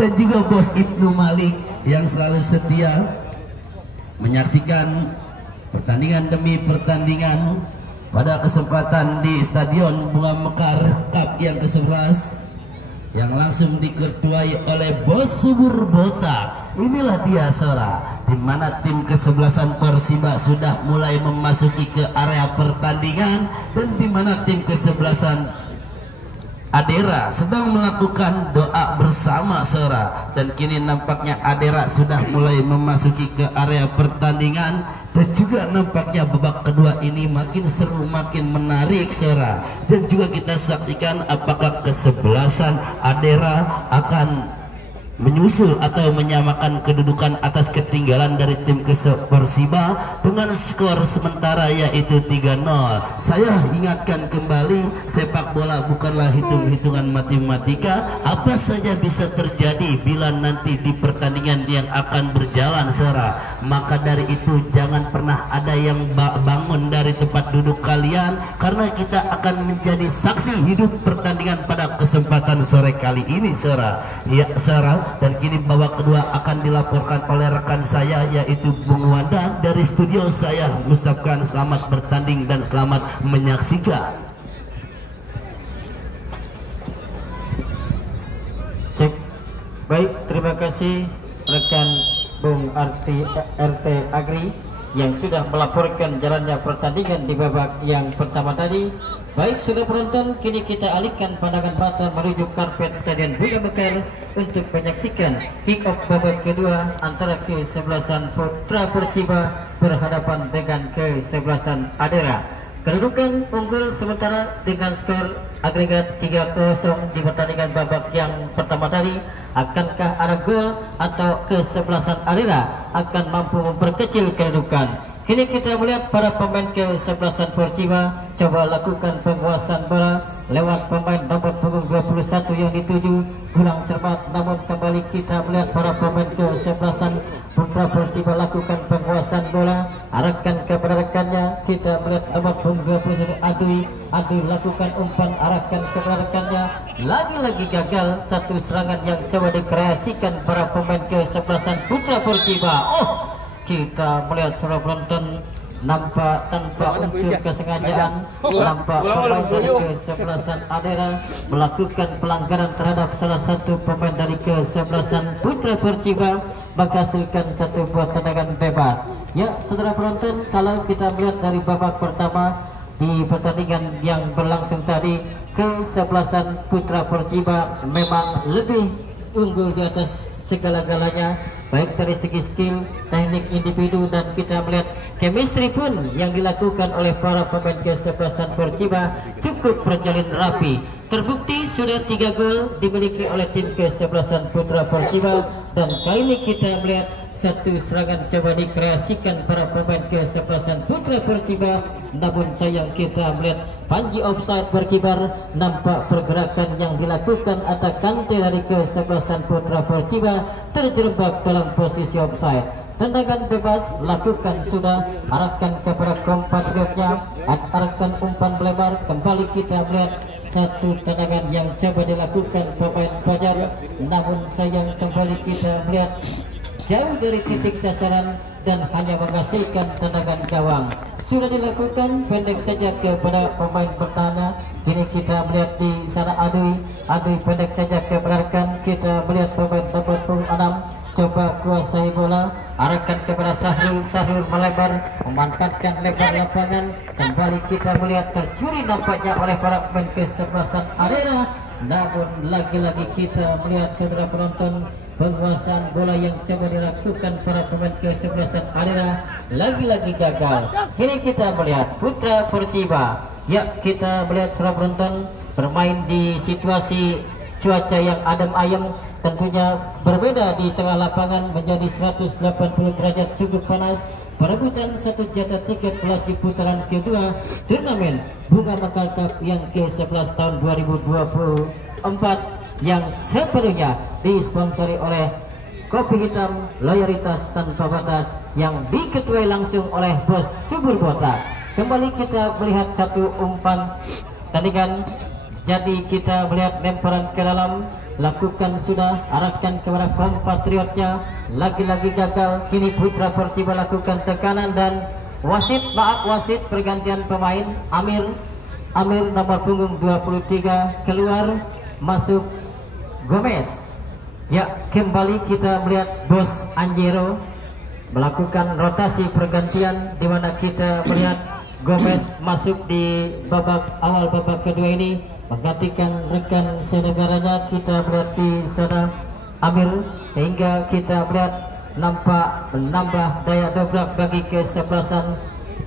dan juga Bos Ibnu Malik yang selalu setia menyaksikan pertandingan demi pertandingan pada kesempatan di Stadion Bunga Mekar Cup yang ke-11 yang langsung diketuai oleh Bos Subur Botak. Inilah dia Sora, di mana tim kesebelasan Persiba sudah mulai memasuki ke area pertandingan dan di mana tim kesebelasan Adera sedang melakukan doa bersama Sora, dan kini nampaknya Adera sudah mulai memasuki ke area pertandingan dan juga nampaknya babak kedua ini makin seru, makin menarik Sora, dan juga kita saksikan apakah kesebelasan Adera akan menyusul atau menyamakan kedudukan atas ketinggalan dari tim Persiba dengan skor sementara yaitu 3-0. Saya ingatkan kembali, sepak bola bukanlah hitung-hitungan matematika, apa saja bisa terjadi bila nanti di pertandingan yang akan berjalan Sora. Maka dari itu jangan pernah ada yang bangun dari tempat duduk kalian, karena kita akan menjadi saksi hidup pertandingan pada kesempatan sore kali ini Sora. Ya Sora, dan kini babak kedua akan dilaporkan oleh rekan saya yaitu Bung Wanda. Dari studio saya mengucapkan selamat bertanding dan selamat menyaksikan. Cek. Baik, terima kasih rekan Bung RT Agri yang sudah melaporkan jalannya pertandingan di babak yang pertama tadi. Baik, sudah penonton, kini kita alihkan pandangan mata menuju karpet Stadion Bunga Mekar untuk menyaksikan kick off babak kedua antara kesebelasan Putra Persiba berhadapan dengan kesebelasan Adera. Kedudukan unggul sementara dengan skor agregat 3-0 di pertandingan babak yang pertama tadi. Akankah ada gol atau kesebelasan Adera akan mampu memperkecil kedudukan? Kini kita melihat para pemain kesebelasan Persiba coba lakukan penguasaan bola lewat pemain nomor punggung 21 yang dituju, kurang cermat, namun kembali kita melihat para pemain kesebelasan Putra Persiba lakukan penguasaan bola, arahkan kepada rekannya. Kita melihat nomor punggung 21 Adui lakukan umpan, arahkan kepada rekannya, lagi-lagi gagal. Satu serangan yang coba dikreasikan para pemain kesebelasan Putra Persiba. Kita melihat suara penonton, nampak tanpa unsur kesengajaan, nampak pemain dari kesebelasan Adera melakukan pelanggaran terhadap salah satu pemain dari kesebelasan Putra Persiba, menghasilkan satu buah tendangan bebas. Ya, saudara penonton, kalau kita melihat dari babak pertama di pertandingan yang berlangsung tadi, kesebelasan Putra Persiba memang lebih unggul di atas segala-galanya, baik dari segi skill, teknik individu, dan kita melihat chemistry pun yang dilakukan oleh para pemain kesebelasan Persiba cukup berjalin rapi. Terbukti sudah 3 gol dimiliki oleh tim kesebelasan Putra Persiba, dan kali ini kita melihat satu serangan coba dikreasikan para pemain kesebelasan Putra Persiba, namun sayang kita melihat panji offside berkibar, nampak pergerakan yang dilakukan atau kante dari kesebelasan Putra Persiba terjerembab dalam posisi offside. Tendangan bebas lakukan sudah, arahkan kepada kompatriotnya, arahkan umpan melebar. Kembali kita melihat satu tendangan yang coba dilakukan pemain Fajar, namun sayang kembali kita melihat jauh dari titik sasaran dan hanya menghasilkan tendangan gawang. Sudah dilakukan pendek saja kepada pemain pertahanan. Kini kita melihat di sana Adui pendek saja kepada rekan. Kita melihat pemain nomor 6 coba kuasai bola, arahkan kepada Sahrul melebar, memanfaatkan lebar lapangan. Kembali kita melihat tercuri nampaknya oleh para pemain kesebelasan Adera, namun lagi-lagi kita melihat saudara penonton, penguasaan bola yang coba dilakukan para pemain kesebelasan Adera lagi-lagi gagal. Kini kita melihat Putra Persiba, ya kita melihat saudara penonton, bermain di situasi cuaca yang adem ayem, tentunya berbeda di tengah lapangan menjadi 180 derajat, cukup panas. Perebutan satu jatah tiket melaju putaran kedua turnamen Bunga Mekar Cup yang ke-11 tahun 2024 yang sepenuhnya disponsori oleh Kopi Hitam Loyalitas Tanpa Batas yang diketuai langsung oleh Bos Subur Botak. Kembali kita melihat satu umpan tandingan. Jadi kita melihat lemparan ke dalam lakukan sudah, arahkan kepada kompatriotnya, lagi-lagi gagal. Kini Putra Perciba lakukan tekanan dan wasit pergantian pemain. Amir nomor punggung 23 keluar, masuk Gomez. Ya, kembali kita melihat Bos Anjero melakukan rotasi pergantian, di mana kita melihat Gomez masuk di awal babak kedua ini menggantikan rekan senegaranya. Kita melihat di sana Amir, sehingga kita melihat nampak menambah daya dobrak bagi kesebelasan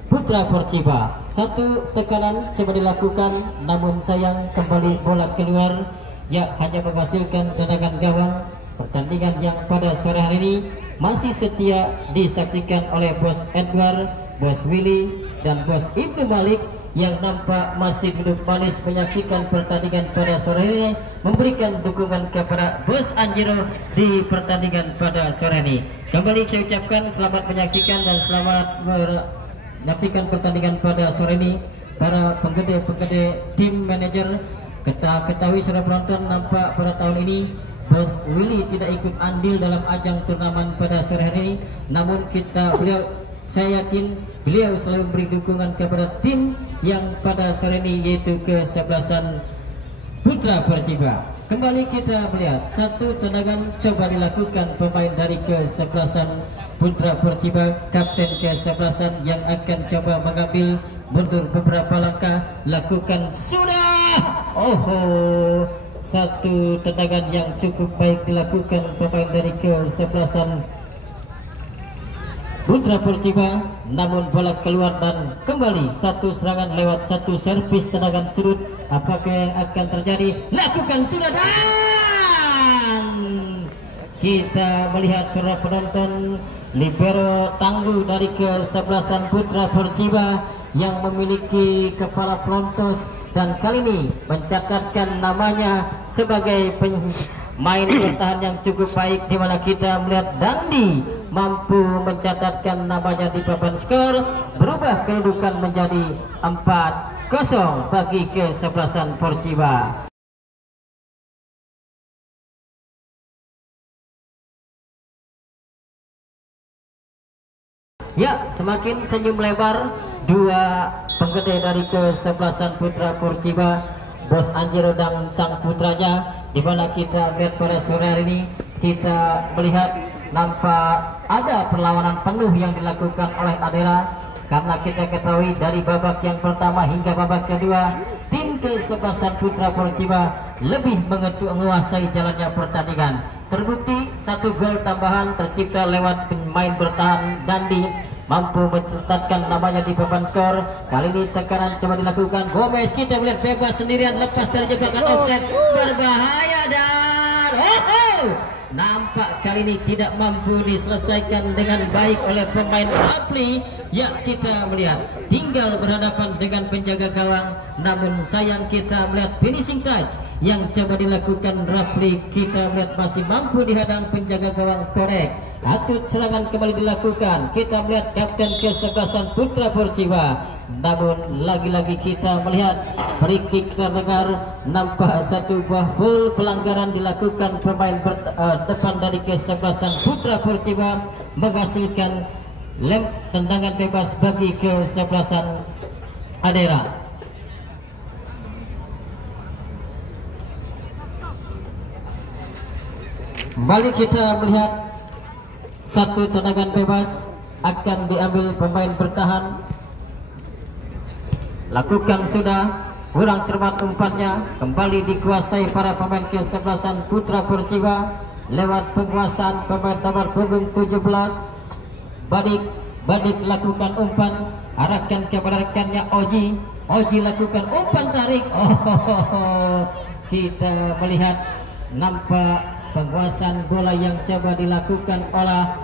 Putra Perciba. Satu tekanan coba dilakukan, namun sayang kembali bola keluar. Ya, hanya menghasilkan tendangan gawang. Pertandingan yang pada sore hari ini masih setia disaksikan oleh Bos Edward, Bos Willy, dan Bos Ibnu Malik yang nampak masih duduk manis menyaksikan pertandingan pada sore ini, memberikan dukungan kepada Bos Anjero di pertandingan pada sore ini. Kembali saya ucapkan selamat menyaksikan dan selamat menyaksikan pertandingan pada sore ini. Para penggede tim manajer, kita ketahui saudara penonton, nampak pada tahun ini Bos Willy tidak ikut andil dalam ajang turnamen pada sore hari ini, namun saya yakin beliau selalu memberi dukungan kepada tim yang pada sore ini, yaitu kesebelasan Putra Perciba. Kembali kita melihat satu tendangan coba dilakukan pemain dari kesebelasan Putra Perciba, kapten kesebelasan yang akan coba mengambil mundur beberapa langkah, lakukan sudah. Satu tendangan yang cukup baik dilakukan pemain dari kesebelasan Putra Perciba, namun bola keluar dan kembali satu serangan lewat satu servis tendangan sudut. Apakah yang akan terjadi? Lakukan sudah, dan kita melihat saudara penonton, libero tangguh dari kesebelasan Putra Perciba yang memiliki kepala pelontos dan kali ini mencatatkan namanya sebagai pemain bertahan yang cukup baik, di mana kita melihat Dandi mampu mencatatkan namanya di papan skor, berubah kedudukan menjadi 4-0 bagi kesebelasan Perciba. Ya, semakin senyum lebar dua penggede dari kesebelasan Putra Perciba, Bos Anjero dan sang putranya, di mana kita lihat pada sore hari ini, kita melihat nampak ada perlawanan penuh yang dilakukan oleh Adera, karena kita ketahui dari babak yang pertama hingga babak kedua tim kesebelasan Putra Perciba lebih menguasai jalannya pertandingan. Terbukti satu gol tambahan tercipta lewat pemain bertahan Dandi, mampu mencatatkan namanya di papan skor. Kali ini tekanan coba dilakukan Gomez, kita melihat bebas sendirian lepas dari jebakan offset, berbahaya dan nampak kali ini tidak mampu diselesaikan dengan baik oleh pemain Rapli. Ya, kita melihat tinggal berhadapan dengan penjaga gawang, namun sayang kita melihat finishing touch yang coba dilakukan Rapli, kita melihat masih mampu dihadang penjaga gawang Korek. Atut serangan kembali dilakukan, kita melihat kapten kesebelasan Putra Perciba, namun lagi-lagi kita melihat free kick terdengar, nampak satu buah full pelanggaran dilakukan pemain depan dari kesebelasan Putra Perciba, menghasilkan tendangan bebas bagi kesebelasan Adera. Kembali kita melihat satu tendangan bebas akan diambil pemain bertahan. Lakukan sudah, kurang cermat umpannya, kembali dikuasai para pemain kesebelasan Putra Perciba lewat penguasaan pemain nomor punggung 17. Badik lakukan umpan, arahkan kepada rekannya Oji lakukan umpan tarik. Kita melihat nampak penguasaan bola yang coba dilakukan oleh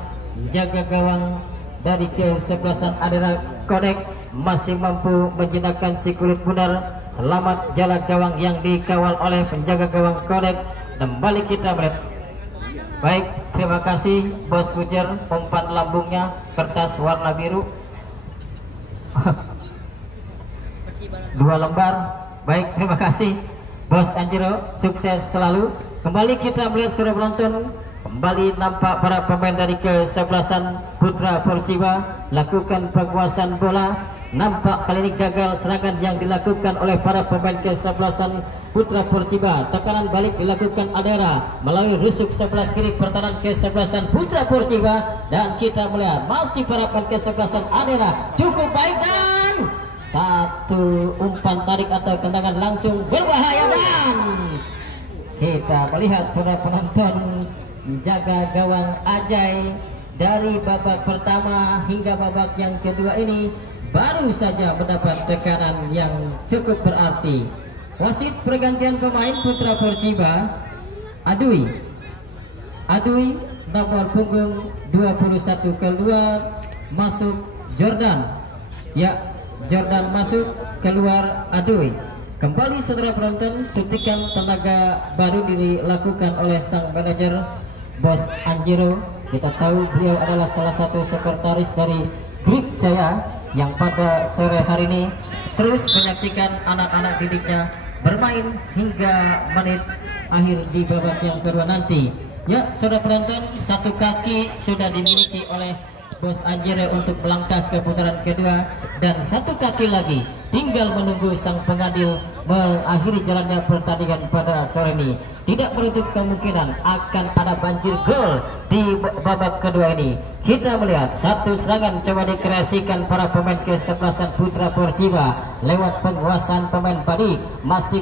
jaga gawang dari kesebelasan Adera Kodek, masih mampu menjinakkan si kulit bundar. Selamat jalan gawang yang dikawal oleh penjaga gawang Kodek. Kembali kita melihat. Baik, terima kasih Bos Bujer, umpan lambungnya kertas warna biru 2 lembar. Baik, terima kasih. Bos Anjero, sukses selalu. Kembali kita melihat sudah penonton, kembali nampak para pemain dari kesebelasan Putra Perciba lakukan penguasaan bola. Nampak kali ini gagal serangan yang dilakukan oleh para pemain kesebelasan Putra Perciba. Tekanan balik dilakukan Adera melalui rusuk sebelah kiri pertahanan kesebelasan Putra Perciba, dan kita melihat masih para pemain kesebelasan Adera cukup baik, dan satu umpan tarik atau tendangan langsung berbahaya, dan kita melihat sudah penonton menjaga gawang Ajay dari babak pertama hingga babak yang kedua ini baru saja mendapat tekanan yang cukup berarti. Wasit pergantian pemain Putra Perciba, Adui nomor punggung 21 keluar, masuk Jordan. Ya, Jordan masuk, keluar Adui. Kembali saudara penonton, suntikan tenaga baru dilakukan oleh sang manajer Bos Anjero. Kita tahu beliau adalah salah satu sekretaris dari Grup Jaya yang pada sore hari ini terus menyaksikan anak-anak didiknya bermain hingga menit akhir di babak yang kedua nanti. Ya, saudara penonton, satu kaki sudah dimiliki oleh Bos Anjero untuk melangkah ke putaran kedua, dan satu kaki lagi tinggal menunggu sang pengadil mengakhiri jalannya pertandingan pada sore ini. Tidak menutup kemungkinan akan ada banjir gol di babak kedua ini. Kita melihat satu serangan coba dikreasikan para pemain kesebelasan Putra Perciba lewat penguasaan pemain Badik. Masih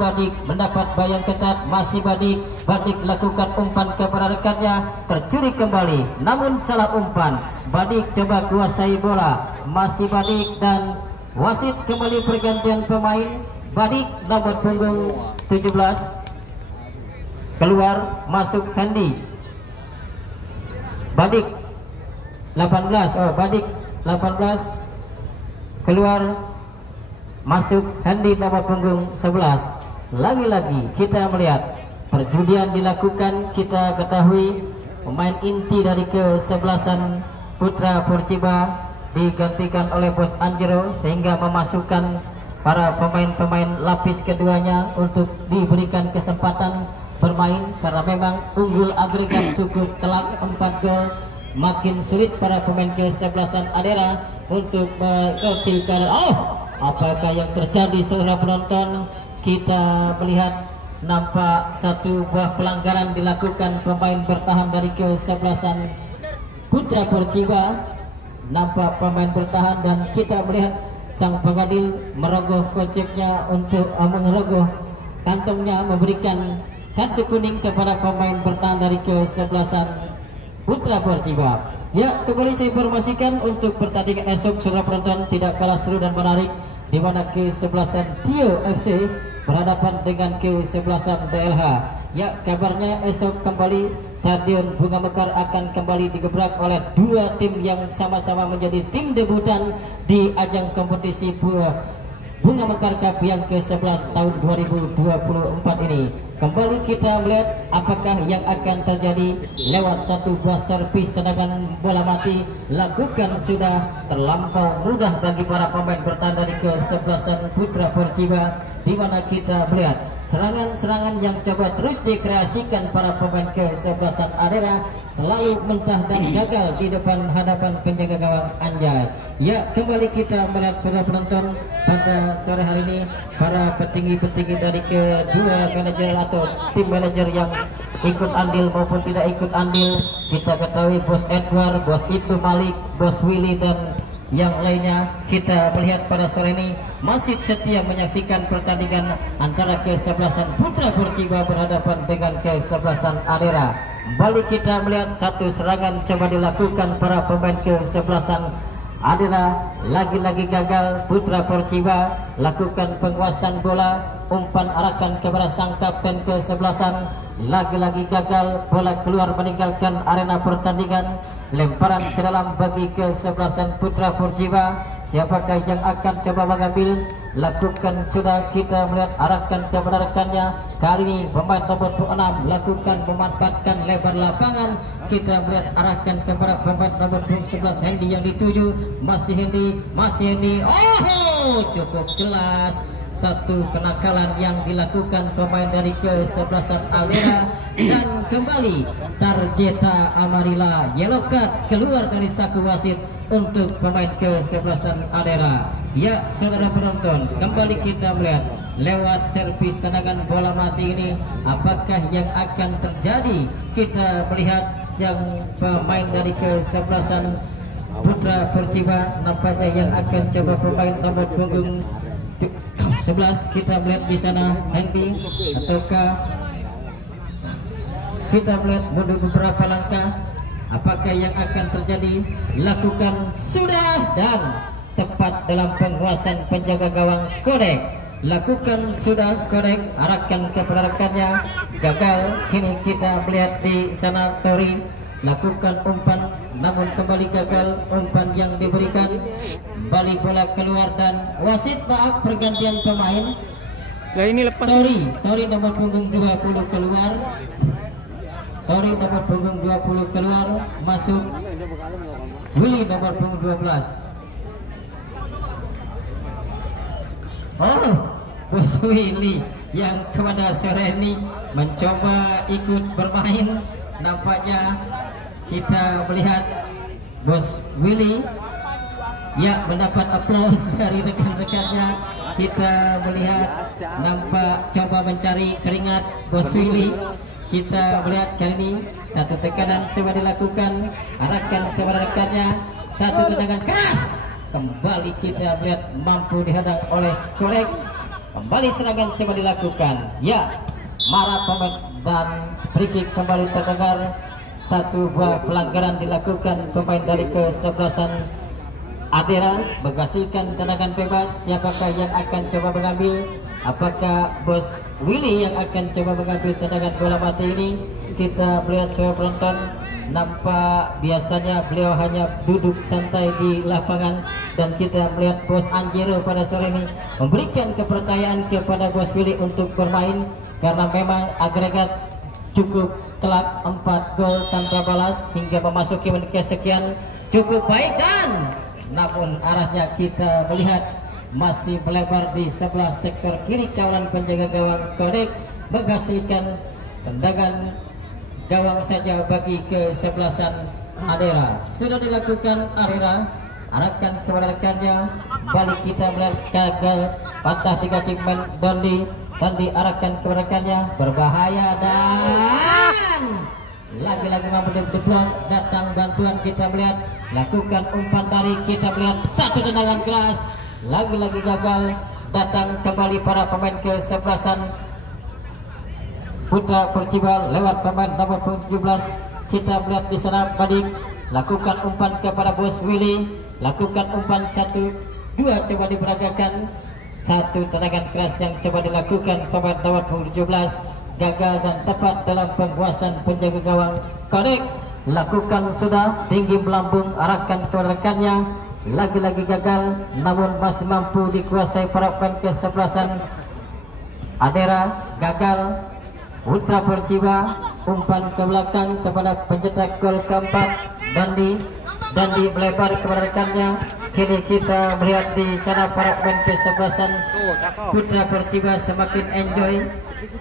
Badik mendapat bayang ketat, masih Badik lakukan umpan kepada rekannya, tercuri kembali namun salah umpan. Badik coba kuasai bola, masih Badik, dan wasit kembali pergantian pemain. Badik nomor punggung 17 keluar, masuk Handi. Badik 18, Badik 18 keluar, masuk Handi nomor punggung 11. Lagi-lagi kita melihat perjudian dilakukan. Kita ketahui pemain inti dari kesebelasan Putra Perciba digantikan oleh Bos Anjero, sehingga memasukkan para pemain-pemain lapis keduanya untuk diberikan kesempatan bermain, karena memang unggul agregat cukup telak 4 gol. Makin sulit para pemain kesebelasan Adera untuk mengecilkan. Apakah yang terjadi saudara penonton? Kita melihat nampak satu buah pelanggaran dilakukan pemain bertahan dari kesebelasan Putra Perciba. Nampak pemain bertahan, dan kita melihat sang pengadil merogoh koceknya untuk mengerogoh kantongnya, memberikan kartu kuning kepada pemain bertahan dari kesebelasan Putra Perciba. Ya, kembali saya informasikan untuk pertandingan esok saudara penonton tidak kalah seru dan menarik, di mana kesebelasan Tio FC berhadapan dengan kesebelasan DLH. Ya, kabarnya esok kembali Stadion Bunga Mekar akan kembali digebrak oleh dua tim yang sama-sama menjadi tim debutan di ajang kompetisi Bunga Mekar Cup yang ke-11 tahun 2024 ini. Kembali kita melihat apakah yang akan terjadi lewat satu buah servis tendangan bola mati. Lakukan sudah terlampau mudah bagi para pemain bertahan dari kesebelasan Putra Perciba, di mana kita melihat serangan-serangan yang coba terus dikreasikan para pemain kesebelasan Adera selalu mentah dan gagal di depan hadapan penjaga gawang Anjay. Ya, kembali kita melihat saudara penonton pada sore hari ini para petinggi-petinggi dari kedua manajer atau tim manajer yang ikut andil maupun tidak ikut andil. Kita ketahui Bos Edward, Bos Ibnu Malik, Bos Willy, dan yang lainnya. Kita melihat pada sore ini masih setia menyaksikan pertandingan antara kesebelasan Putra Perciba berhadapan dengan kesebelasan Adera. Kembali kita melihat satu serangan coba dilakukan para pemain kesebelasan Adera, lagi-lagi gagal. Putra Perciba lakukan penguasaan bola, umpan arahkan kepada sang kapten kesebelasan, lagi-lagi gagal. Bola keluar meninggalkan arena pertandingan. Lemparan ke dalam bagi kesebelasan Putra Perciba. Siapakah yang akan coba mengambil? Lakukan sudah, kita melihat arahkan kepada rekannya. Kali ini pemain nomor 6 lakukan memanfaatkan lebar lapangan. Kita melihat arahkan kepada pemain nomor 11 Hendy yang dituju. Masih Hendy. Oh, cukup jelas satu kenakalan yang dilakukan pemain dari kesebelasan Aldera, dan kembali Tarjeta Amarilla yellow card keluar dari saku wasit untuk pemain kesebelasan Aldera. Ya saudara penonton, kembali kita melihat lewat servis tendangan bola mati ini apakah yang akan terjadi. Kita melihat yang pemain dari kesebelasan Putra Perciba nampaknya yang akan coba pemain nomor punggung 11. Kita melihat di sana Hendy, ataukah kita melihat mundur beberapa langkah, apakah yang akan terjadi. Lakukan sudah dan tepat dalam penguasaan penjaga gawang Kodek. Lakukan sudah Kodek, arahkan kepada rekannya, gagal. Kini kita melihat di sana Tori lakukan umpan namun kembali gagal umpan yang diberikan. Balik bola keluar dan wasit maaf pergantian pemain. Lah ini lepas. Tori nomor punggung 20 keluar. Tori nomor punggung 20 keluar, masuk Willy nomor punggung 12. Oh, Bos Willy yang kepada sore ini mencoba ikut bermain. Nampaknya kita melihat Bos Willy ya mendapat aplaus dari rekan-rekannya. Kita melihat nampak coba mencari keringat Bos Willy. Kita melihat kali ini satu tekanan coba dilakukan, arahkan kepada rekannya, satu tendangan keras. Kembali kita melihat mampu dihadang oleh Korek. Kembali serangan coba dilakukan. Ya, marah pemain dan free kick kembali terdengar. Satu buah pelanggaran dilakukan pemain dari kesebelasan Aldera, menghasilkan tendangan bebas. Siapakah yang akan coba mengambil? Apakah Bos Willy yang akan coba mengambil tendangan bola mati ini? Kita melihat seorang penonton, nampak biasanya beliau hanya duduk santai di lapangan, dan kita melihat Bos Anjero pada sore ini memberikan kepercayaan kepada Bos Willy untuk bermain karena memang agregat cukup telak 4 gol tanpa balas hingga memasuki menit kesekian cukup baik, dan namun arahnya kita melihat masih melebar di sebelah sektor kiri kawanan penjaga gawang Kodek, menghasilkan tendangan gawang saja bagi kesebelasan Aldera. Sudah dilakukan Aldera, arahkan kepada rekannya, balik kita melihat gagal patah di kaki Dondi dan diarahkan kepada rekannya, berbahaya dan lagi-lagi mampu diblok. Datang bantuan, kita melihat lakukan umpan tarik, kita melihat satu tendangan keras, lagi-lagi gagal. Datang kembali para pemain kesebelasan Putra Perciba lewat pemain nomor 17. Kita melihat di sana Badik lakukan umpan kepada Bos Willy, lakukan umpan 1-2 coba diperagakan, satu tendangan keras yang coba dilakukan pemain nomor 17 gagal dan tepat dalam penguasaan penjaga gawang Kodek. Lakukan sudah tinggi melambung, arahkan ke rekannya, lagi-lagi gagal, namun masih mampu dikuasai para pemain kesebelasan Aldera. Gagal Putra Perciba, umpan ke belakang kepada pencetak gol keempat Dandi melebar kepada rekannya. Kini kita melihat di sana para pemain kesebelasan Putra Perciba semakin enjoy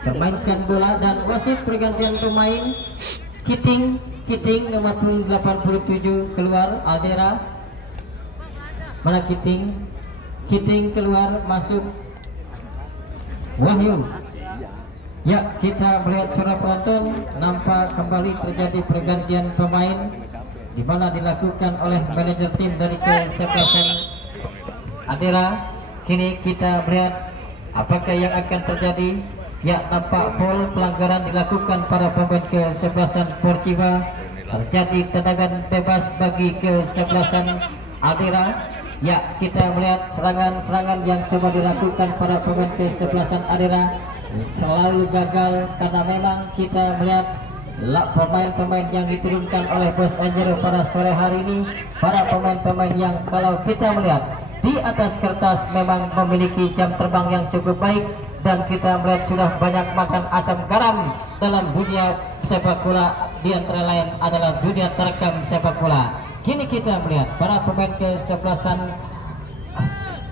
permainkan bola, dan wasit pergantian pemain. Kiting nomor 87 keluar Aldera. Mana Kiting keluar, masuk Wahyu. Ya, kita melihat suara penonton, nampak kembali terjadi pergantian pemain di mana dilakukan oleh manajer tim dari kesebelasan Aldera. Kini kita melihat apakah yang akan terjadi. Ya, nampak foul, pelanggaran dilakukan para pemain kesebelasan Perciba. Terjadi tendangan bebas bagi kesebelasan Aldera. Ya, kita melihat serangan-serangan yang coba dilakukan para pemain kesebelasan Aldera selalu gagal, karena memang kita melihat pemain-pemain yang diturunkan oleh Bos Anjero pada sore hari ini, para pemain-pemain yang kalau kita melihat di atas kertas memang memiliki jam terbang yang cukup baik, dan kita melihat sudah banyak makan asam garam dalam dunia sepak bola, di antara lain adalah dunia terekam sepak bola. Kini kita melihat para pemain kesebelasan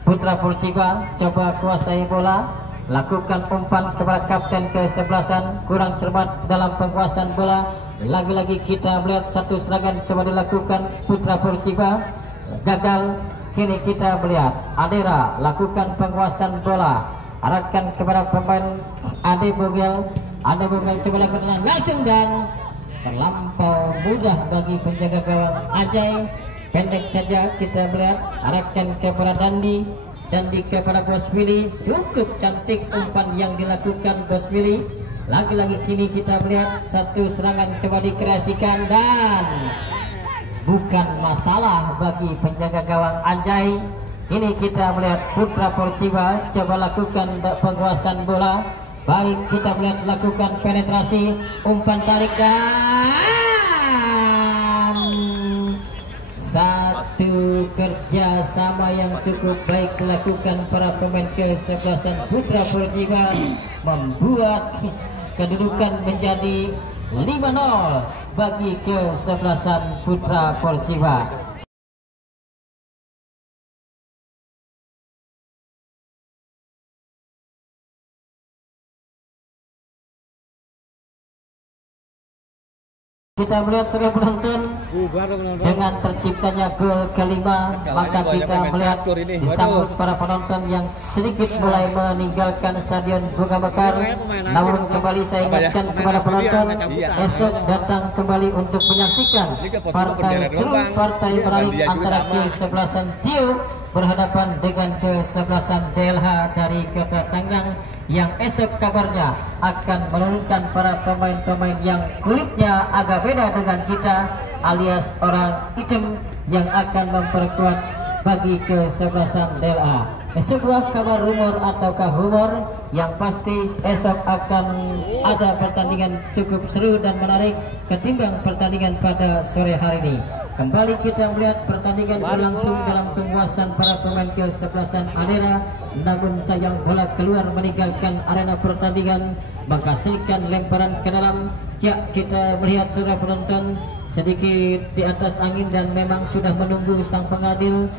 Putra Perciba coba kuasai bola, lakukan umpan kepada kapten kesebelasan, kurang cermat dalam penguasaan bola. Lagi-lagi kita melihat satu serangan coba dilakukan Putra Perciba, gagal. Kini kita melihat Adera lakukan penguasaan bola, arahkan kepada pemain Ade Bogel. Ade Bogel coba lakukan langsung dan terlampau mudah bagi penjaga gawang Ajay. Pendek saja kita melihat, arahkan kepada Dandi kepada Bos Willy. Cukup cantik umpan yang dilakukan Bos Willy. Lagi-lagi kini kita melihat satu serangan coba dikreasikan dan bukan masalah bagi penjaga gawang Anjay. Ini kita melihat Putra Perciba coba lakukan penguasaan bola. Baik, kita melihat lakukan penetrasi, umpan tarik dan satu kerja sama yang cukup baik dilakukan para pemain kesebelasan Putra Perciba, membuat kedudukan menjadi 5-0 bagi kesebelasan Putra Perciba. Kita melihat sudah penonton dengan terciptanya gol kelima, maka kita melihat disambut para penonton yang sedikit mulai meninggalkan Stadion Bunga Mekar. Namun kembali saya ingatkan kepada penonton, esok datang kembali untuk menyaksikan partai seru, partai menarik antara kesebelasan Dio berhadapan dengan kesebelasan DLH dari Kota Tangerang, yang esok kabarnya akan menurunkan para pemain-pemain yang kulitnya agak beda dengan kita, alias orang hitam, yang akan memperkuat bagi kesebelasan DLH. Sebuah kabar rumor ataukah humor, yang pasti esok akan ada pertandingan cukup seru dan menarik ketimbang pertandingan pada sore hari ini. Kembali kita melihat pertandingan berlangsung dalam penguasaan para pemain kesebelasan Adera, namun sayang bola keluar meninggalkan arena pertandingan, menghasilkan lemparan ke dalam. Ya, kita melihat saudara penonton sedikit di atas angin dan memang sudah menunggu sang pengadil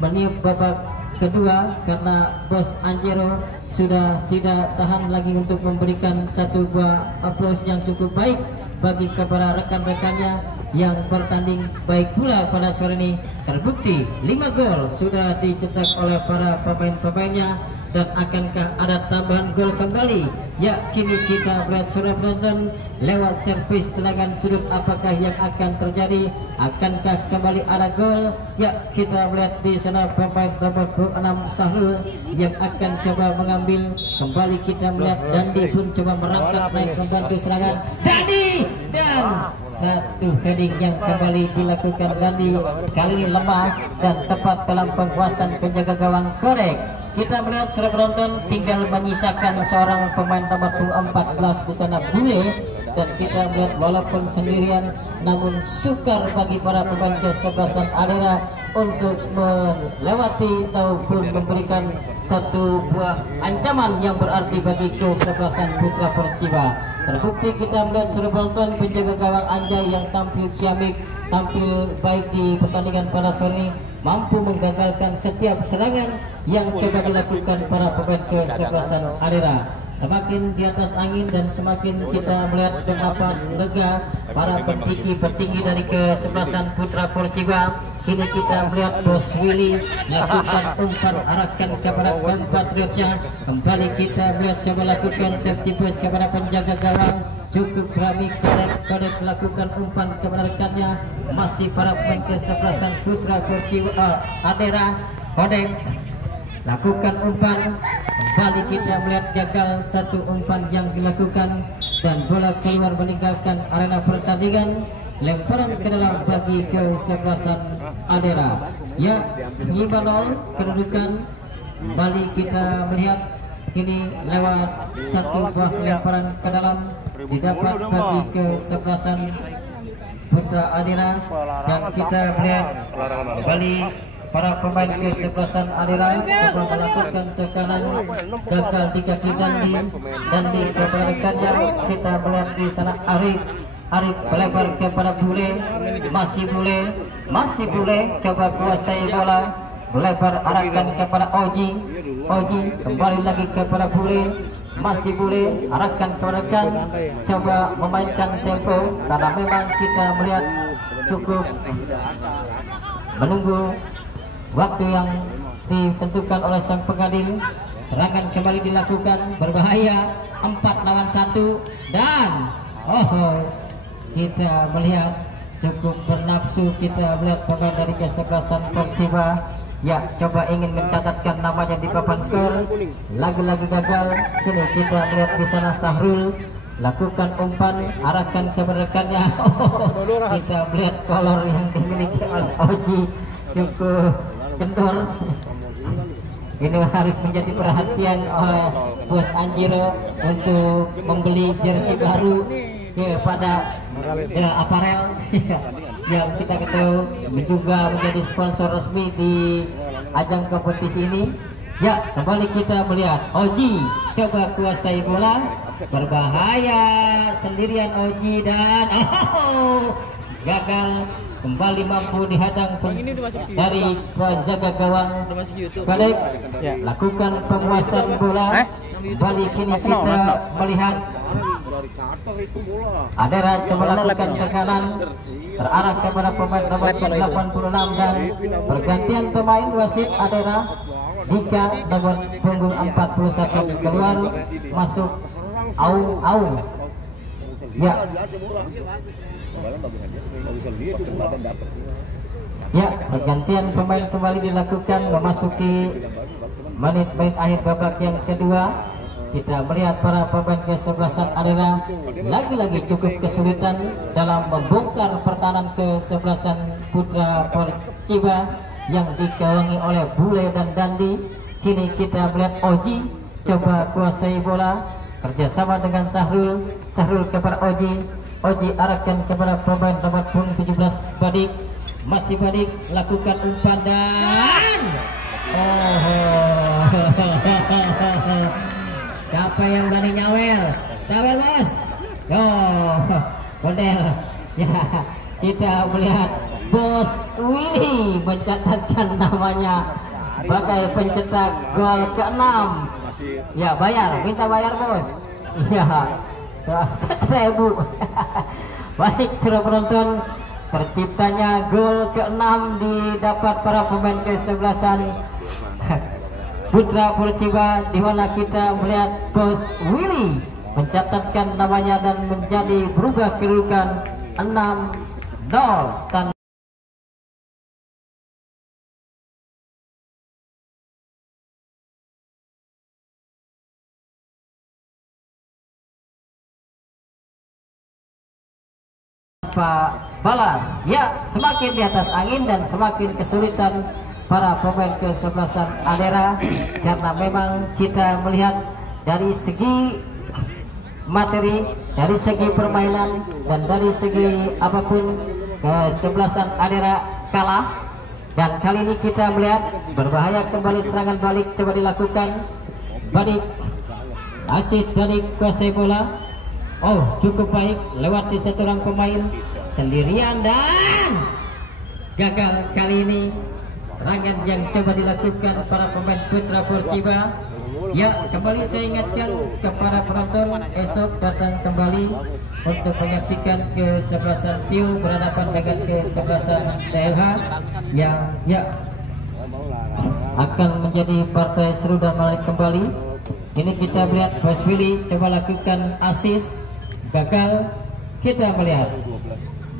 meniup babak kedua, karena Bos Anjero sudah tidak tahan lagi untuk memberikan satu buah aplaus yang cukup baik bagi kepada rekan-rekannya yang bertanding baik pula pada sore ini. Terbukti 5 gol sudah dicetak oleh para pemain-pemainnya, dan akankah ada tambahan gol kembali? Ya, kini kita melihat saudara penonton lewat servis tendangan sudut apakah yang akan terjadi, akankah kembali ada gol? Ya, kita melihat di sana pemain nomor 6 Sahrul yang akan coba mengambil kembali. Kita melihat Dandi pun coba merangkak naik membantu serangan Dandi, dan satu heading yang kembali dilakukan Dandi, kali ini lemah dan tepat dalam penguasaan penjaga gawang Korek. Kita melihat saudara penonton tinggal menyisakan seorang pemain nomor 14 di sana, Bule, dan kita melihat walaupun sendirian namun sukar bagi para pemain kesebelasan Adera untuk melewati ataupun memberikan satu buah ancaman yang berarti bagi kesebelasan Putra Perciba. Terbukti kita melihat saudara penonton penjaga gawang Anjay yang tampil ciamik, tampil baik di pertandingan pada sore ini, mampu menggagalkan setiap serangan yang coba dilakukan para pemain kesebelasan Adera. Semakin di atas angin dan semakin kita melihat bernapas lega para petinggi dari kesebelasan Putra Perciba. Kini kita melihat Bos Willy lakukan umpan, arahkan kepada compatriotnya. Kembali kita melihat coba lakukan safety push kepada penjaga gawang, cukup berani Kodek lakukan umpan kepada rekannya. Masih para pemain kesebelasan Putra Perciba Adera, Kodek lakukan umpan. Kembali kita melihat gagal satu umpan yang dilakukan dan bola keluar meninggalkan arena pertandingan. Lemparan ke dalam bagi kesebelasan Adera. Ya, 5-0 kedudukan. Kembali kita melihat kini lewat satu buah lemparan ke dalam didapat bagi kesebelasan Putra Adera, dan kita melihat kembali para pemain kesebelasan Adera coba melakukan tekanan, gagal di kaki Dandi kepada rekannya. Kita melihat di sana Arif melebar kepada Bule, masih Bule coba kuasai bola melebar arahkan kepada Oji. Oji kembali lagi kepada Bule, masih Bule arahkan kepada rekan, coba memainkan tempo karena memang kita melihat cukup menunggu waktu yang ditentukan oleh sang pengadil. Serangan kembali dilakukan, berbahaya, 4 lawan 1 dan kita melihat cukup bernafsu. Kita melihat pemain dari kesebelasan Persiba ya coba ingin mencatatkan namanya di papan skor, lagi-lagi gagal. Sini kita lihat di sana Sahrul lakukan umpan, arahkan ke rekannya. Kita melihat kolor yang dimiliki oleh Oji cukup kendor. Ini harus menjadi perhatian Bos Anjiro untuk membeli jersey baru kepada aparel yang kita ketahui juga menjadi sponsor resmi di ajang kompetisi ini. Ya, kembali kita melihat Oji coba kuasai bola, berbahaya sendirian Oji dan gagal. Kembali mampu dihadang dari penjaga gawang Balik lakukan penguasaan bola. Balik kini kita melihat Adera coba lakukan tekanan terarah kepada pemain nomor 86 dan pergantian pemain wasit Adera. Dika nomor punggung 41 keluar, masuk Aung ya. Ya, pergantian pemain kembali dilakukan memasuki menit-menit akhir babak yang kedua. Kita melihat para pemain kesebelasan Adera lagi-lagi cukup kesulitan dalam membongkar pertahanan kesebelasan Putra Perciba yang digawangi oleh Bule dan Dandi. Kini kita melihat Oji coba kuasai bola, kerjasama dengan Sahrul. Sahrul kepada Oji. Oji arahkan kepada pemain nomor punggung 17 Badik. Masih Badik lakukan umpan dan siapa yang berani nyawer? Sabar bos. Model ya, kita melihat Bos Willy mencatatkan namanya sebagai pencetak gol ke-6. Ya, minta bayar bos. Ya, 1.000. Baik, sudah penonton, terciptanya gol ke-6 didapat para pemain kesebelasan Putra Perciba, di mana kita melihat Bos Willy mencatatkan namanya dan menjadi berubah kedudukan 6-0. Balas ya, semakin di atas angin dan semakin kesulitan para pemain kesebelasan Adera karena memang kita melihat dari segi materi, dari segi permainan dan dari segi apapun kesebelasan Adera kalah. Dan kali ini kita melihat berbahaya kembali, serangan balik coba dilakukan. Badik Asid dari kuasai bola. Cukup baik, lewati satu orang pemain sendirian dan gagal. Kali ini serangan yang coba dilakukan para pemain Putra Perciba. Ya, kembali saya ingatkan kepada penonton, esok datang kembali untuk menyaksikan kesebelasan Tio berhadapan dengan kesebelasan DLH yang akan menjadi partai seru dan menarik kembali. Ini kita melihat Bos Willy coba lakukan asis, gagal. Kita melihat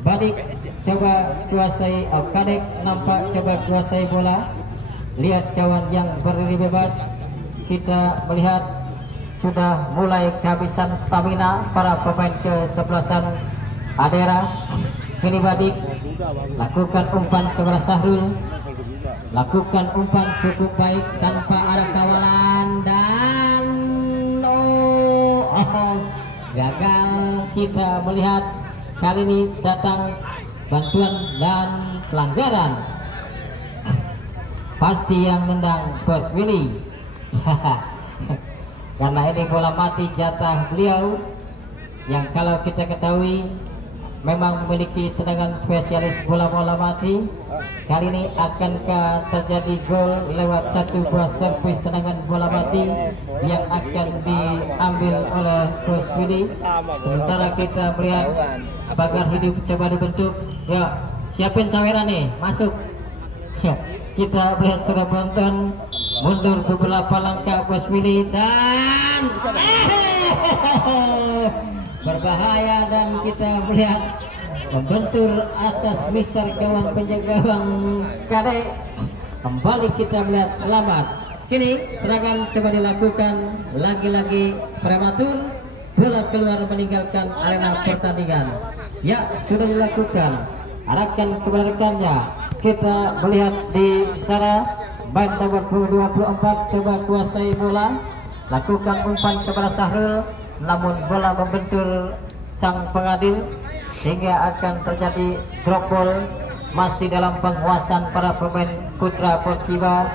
Badik coba kuasai, Kadek nampak coba kuasai bola. Lihat kawan yang berdiri bebas. Kita melihat sudah mulai kehabisan stamina para pemain kesebelasan Adera. Kini Badik lakukan umpan kepada Sahrul, lakukan umpan cukup baik tanpa ada kawalan dan gagal. Kita melihat kali ini datang bantuan dan pelanggaran. Pasti yang nendang Bos Willy. Karena ini bola mati jatah beliau yang kalau kita ketahui memang memiliki tendangan spesialis bola-bola mati. Kali ini akankah terjadi gol lewat satu buah servis tendangan bola mati yang akan diambil oleh Bos Willy. Sementara kita melihat pagar hidup coba dibentuk. Ya, siapin saweran nih, masuk. Ya, kita melihat sudah penonton mundur beberapa langkah Bos Willy dan berbahaya, dan kita melihat membentur atas Mister gawang penjaga gawang Kade. Kembali kita melihat selamat. Kini serangan coba dilakukan, lagi-lagi prematur, bola keluar meninggalkan arena pertandingan. Ya, sudah dilakukan, arahkan kepada rekannya. Kita melihat di sana main nomor 24 coba kuasai bola, lakukan umpan kepada Sahrul, namun bola membentur sang pengadil sehingga akan terjadi drop ball. Masih dalam penguasaan para pemain Putra Perciba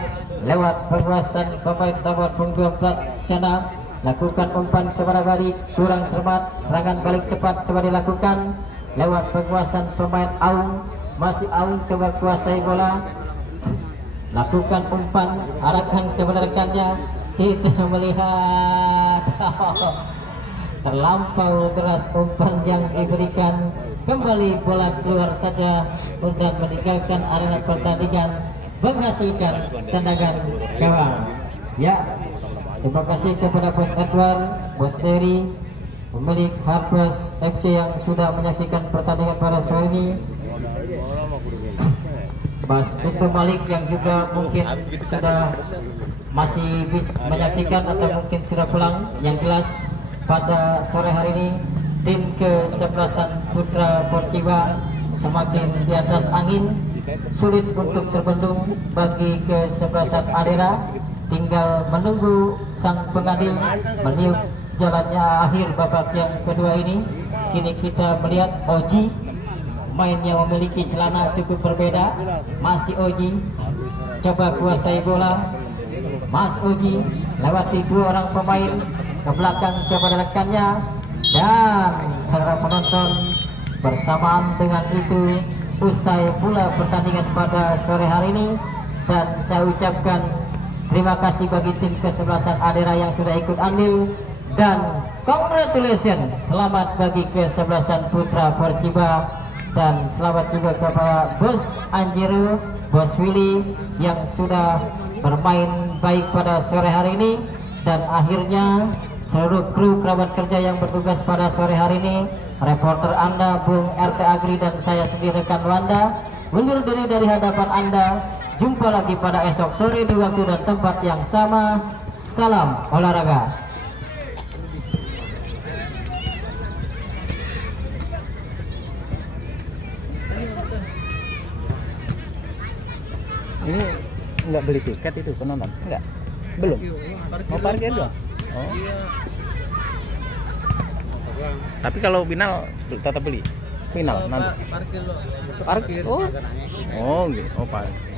lewat penguasaan pemain nomor 24 sana. Lakukan umpan kepada balik, kurang cermat, serangan balik cepat coba dilakukan lewat penguasaan pemain Aung. Masih Aung coba kuasai bola, lakukan umpan, arahkan kepada rekannya. Kita melihat terlampau deras umpan yang diberikan, kembali bola keluar saja dan meninggalkan arena pertandingan, menghasilkan tendangan gawang. Ya, terima kasih kepada Bos Edward, Bos Dery, pemilik Harpers FC yang sudah menyaksikan pertandingan pada sore ini. Mas Ibnu Malik yang juga mungkin sudah masih bisa menyaksikan atau mungkin sudah pulang. Yang jelas pada sore hari ini tim kesebelasan Putra Perciba semakin di atas angin, sulit untuk terbendung bagi kesebelasan Adera. Tinggal menunggu sang pengadil meniup jalannya akhir babak yang kedua ini. Kini kita melihat Oji, main yang memiliki celana cukup berbeda. Masih Oji coba kuasai bola. Mas Oji lewati dua orang pemain ke belakang kepada rekannya, dan saudara penonton, bersamaan dengan itu usai pula pertandingan pada sore hari ini, dan saya ucapkan terima kasih bagi tim kesebelasan Adera yang sudah ikut andil, dan congratulations, selamat bagi kesebelasan Putra Perciba, dan selamat juga kepada Bos Anjiro, Bos Willy yang sudah bermain baik pada sore hari ini. Dan akhirnya seluruh kru kerabat kerja yang bertugas pada sore hari ini, reporter Anda Bung RT Agri dan saya sendiri rekan Wanda undur diri dari hadapan Anda. Jumpa lagi pada esok sore di waktu dan tempat yang sama. Salam olahraga. Ini nggak beli tiket itu penonton? Enggak? Belum? Mau parkir dong? Oh. Tapi kalau final tetap beli? Final nanti? Parkir. Oh? Oh gitu. Oh, parkir.